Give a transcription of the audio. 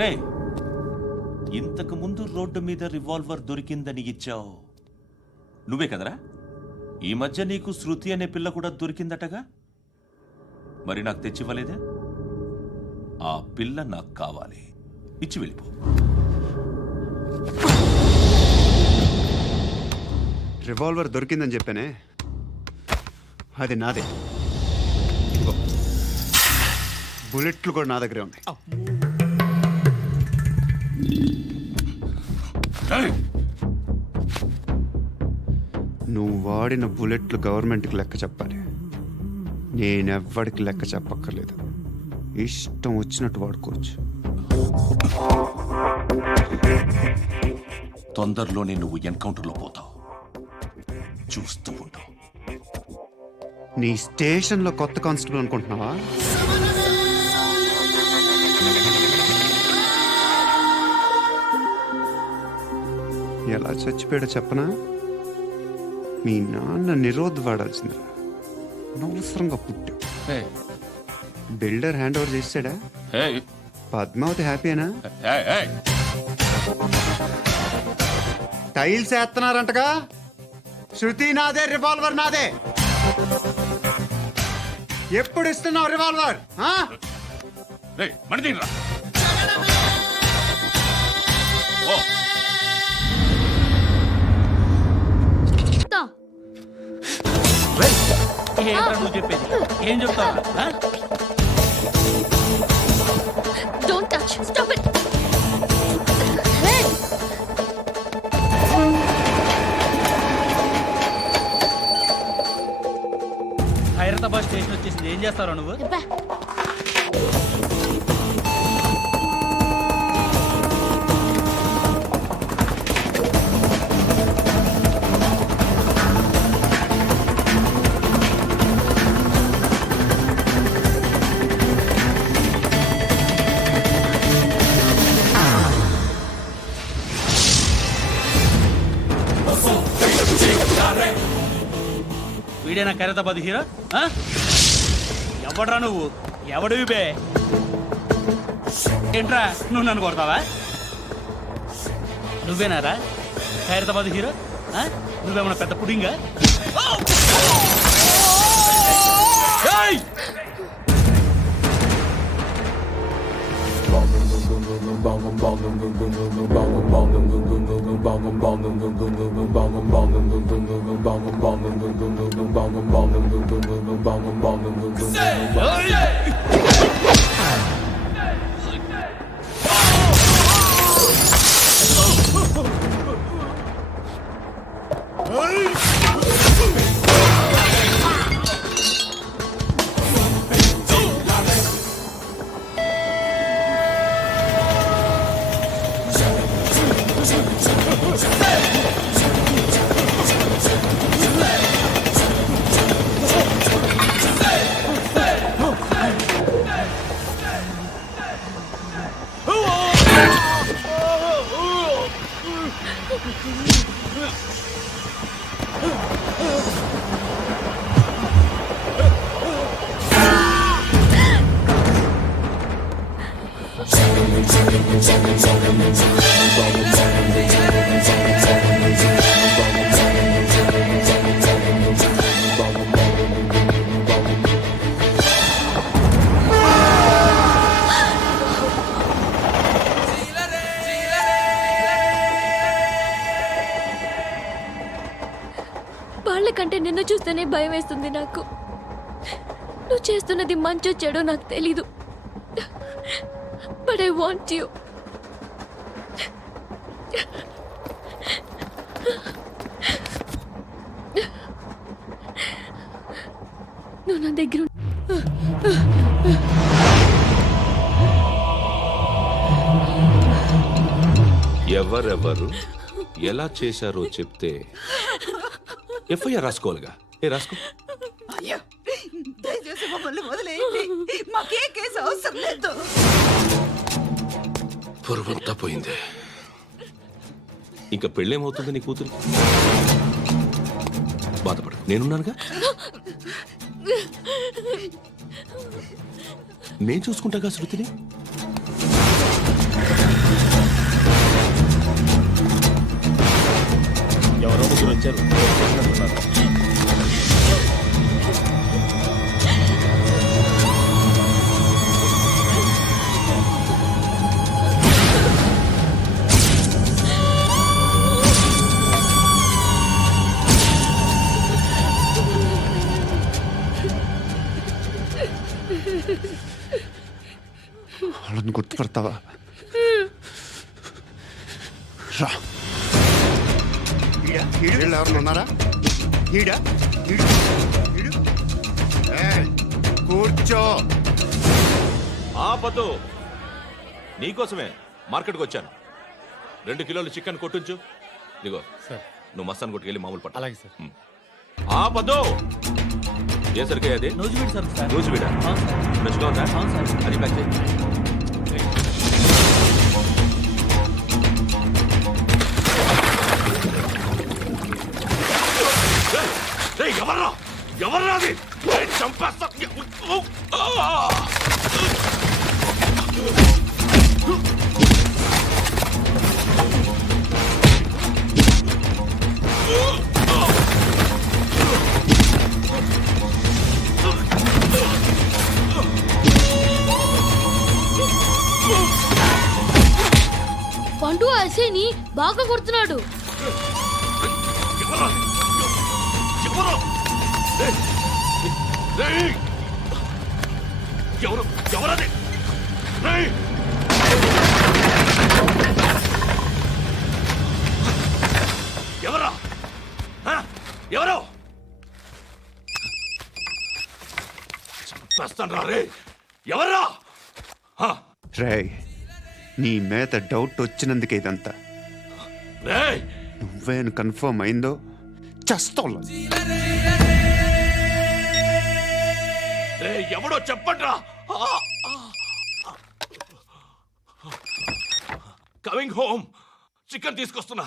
రే, ఇంతకు ముందు రోడ్డు మీద రివాల్వర్ దొరికిందని ఇచ్చావు నువ్వే కదరా? ఈ మధ్య నీకు శృతి అనే పిల్ల కూడా దొరికిందటగా, మరి నాకు తెచ్చివ్వలేదే? ఆ పిల్ల నాకు కావాలి, ఇచ్చి వెళ్ళిపో. రివాల్వర్ దొరికిందని చెప్పానే, అది నాదే. బుల్లెట్లు కూడా నా దగ్గరే ఉన్నాయి. నువ్వు వాడిన బుల్లెట్లు గవర్నమెంట్కి లెక్క చెప్పాలి. నేనెవ్వడికి లెక్క చెప్పక్కర్లేదు. ఇష్టం వచ్చినట్టు వాడుకోవచ్చు. తొందరలోనే నువ్వు ఎన్కౌంటర్లో పోతావు, చూస్తూ ఉంటావు. నీ స్టేషన్లో కొత్త కానిస్టేబుల్ అనుకుంటున్నావా? ఎలా చచ్చిపోయాడో చెప్పనా? మీ నాన్న నిరోధ్ వాడాల్సింది, అనవసరంగా పుట్టావు. బిల్డర్ హ్యాండ్ ఓవర్ చేసాడా? పద్మావతి హ్యాపీనా? టైల్స్ వేస్తున్నారంటగా. శృతి నాదే, రివాల్వర్ నాదే. ఎప్పుడు ఇస్తున్నావు రివాల్వర్? నువ్వు చెప్పేది ఏం చెప్తావు? Don't touch. Stop it. Hyderabad station వచ్చేసింది, ఏం చేస్తావు నువ్వు? వీడేనా ఖైరతాబాద్ హీరో? ఎవడ్రా నువ్వు? ఎవడివి బే? ఏంట్రా నువ్వు నన్ను కొడతావా? నువ్వేనారా ఖైరతాబాద్ హీరో? నువ్వేమన్నా పెద్ద పుడింగా? వాళ్ళకంటే నిన్ను చూస్తేనే భయం వేస్తుంది నాకు. నువ్వు చేస్తున్నది మంచో చెడో నాకు తెలీదు, బట్ ఐ వాంట్ యు. నువ్వు నా దగ్గర ఎవరెవరు ఎలా చేశారో చెప్తే ఎఫ్ఐఆర్ రాసుకోవాలిగా. రాసుకో. దయచేసి మమ్మల్ని వదిలేయండి, మాకే కేసు అవసరం లేదు. పొరువంతా పోయింది, ఇంకా పెళ్ళేమవుతుంది నీ కూతురు? బాధపడు, నేనున్నానుగా. నేను చూసుకుంటాగా శృతిని. ఎవరో ముగ్గురు వచ్చారు చేసినట్టున్నారు. వాళ్ళని గుర్తుపడతావా రా వీళ్ళు ఎవరు ఉన్నారా ఈడా ఈడు ఈడు ఏయ్, కూర్చో ఆపదు నీకోసమే మార్కెట్కి వచ్చాను 2 కిలోలు చికెన్ కొట్టించు ఇదిగో సార్ నువ్వు మస్తాన్ కొట్టుకెళ్ళి మామూలు పట్టు అలాగే సార్. ఆపదు ఏ సరికే అది నూజివీడు సార్ సార్. రోజు వీడా అవును సార్. ఫ్రెష్గా ఉందా అవును సార్. అది ప్యాక్ చేయి ఎవర్రా ఎవర్రా అది చంపేస్తా పండు అసేని బాగా కొడుతున్నాడు. ఎవర్రా ఎవరు ఎవరు ఎవరది ఎవరా ఎవరు చంపేస్తాను రా రే ఎవర్రా రే నీ మీద డౌట్ వచ్చినందుకే ఇదంతా రే నువ్వేను కన్ఫర్మ్ అయిందో చస్తోళ్ళ రే ఎవడో చెప్పండ్రా కమింగ్ హోమ్ చికెన్ తీసుకొస్తున్నా